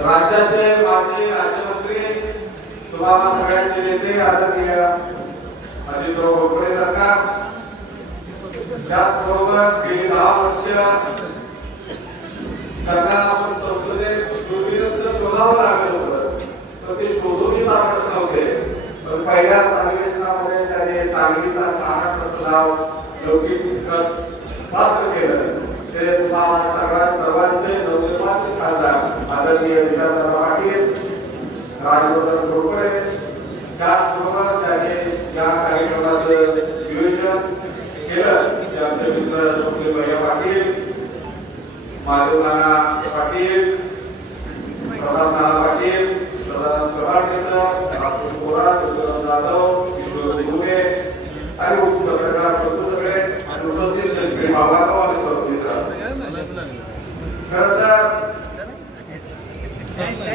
राज्याचे माजी राज्यमंत्री तुम्हाला सगळ्यांचे नेते आदरणीय अजितराव गोखले सरकार त्याचबरोबर गेली दहा वर्ष त्यांना आपण संसदेत दुर्विनंद शोधावं लागलं होतं. तर ते शोधून सापडत नव्हते. पण पहिल्या अधिवेशनामध्ये त्याने सांगलीचा ठाणा प्रस्ताव लौकिक विकास पात्र केलं. ते तुम्हाला सगळ्या सर्वांचे नवनिर्वाचित खासदार आदरणीय विशालदादा पाटील राजवर्धन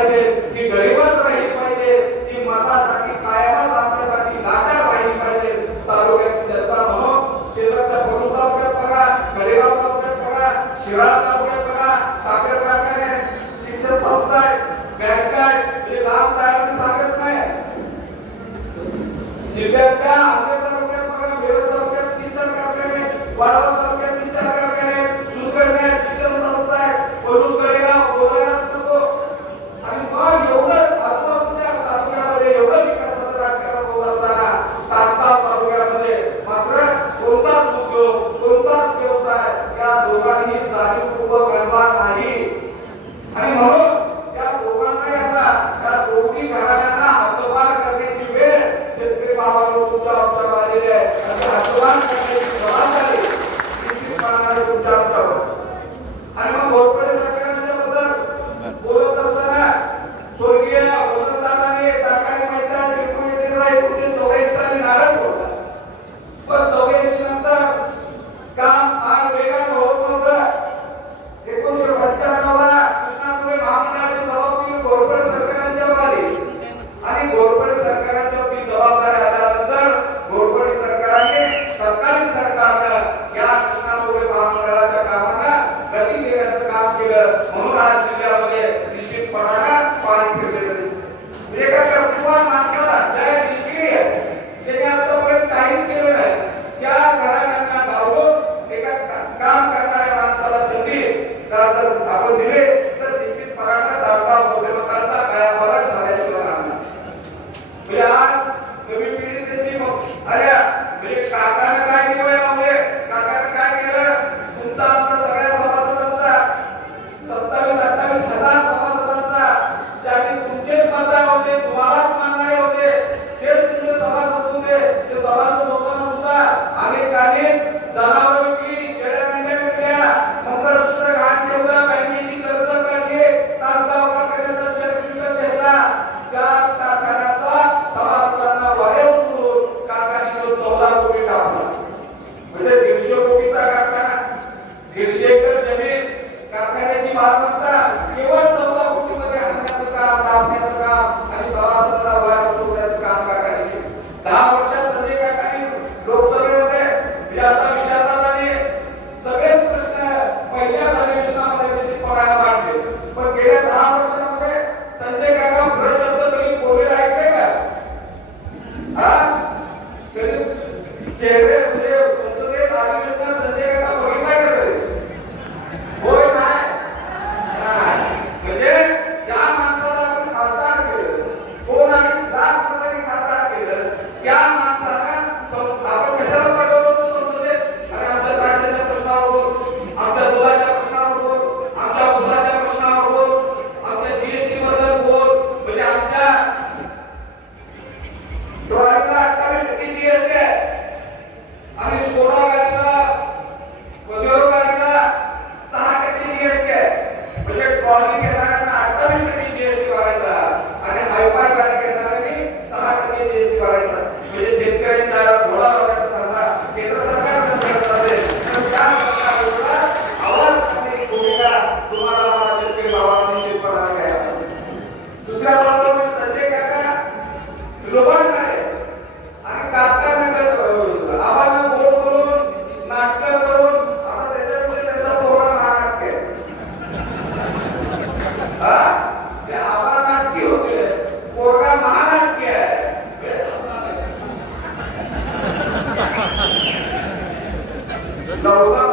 पाहिजे ती गरीबच राहिली पाहिजे ती मतासाठी कायमच आपल्यासाठी लाचार राहिली पाहिजे. तालुक्यातील जनता म्हणून शेजारच्या पणूस तालुक्यात बघा गरीबाव तालुक्यात बघा शिराळा तालुक्यात बघा साखर कारखाने शिक्षण संस्था आहे बँक आहे हे लाभ कायम सांगत नाही जिल्ह्यातल्या आंबे तालुक्यात बघा मिरज तालुक्यात तीन चार कारखाने वाढवत diabo, o diabo, o. काम केलं म्हणून आज जिल्ह्यामध्ये निश्चितपणानं पाणी फिरलेलं दिसतं एका माणसाला ज्या निष्क्रिय ज्याने आतापर्यंत काहीच केलं नाही त्या घराण्यांना भावून एका काम करणाऱ्या माणसाला संधी तर आपण दिले. Now,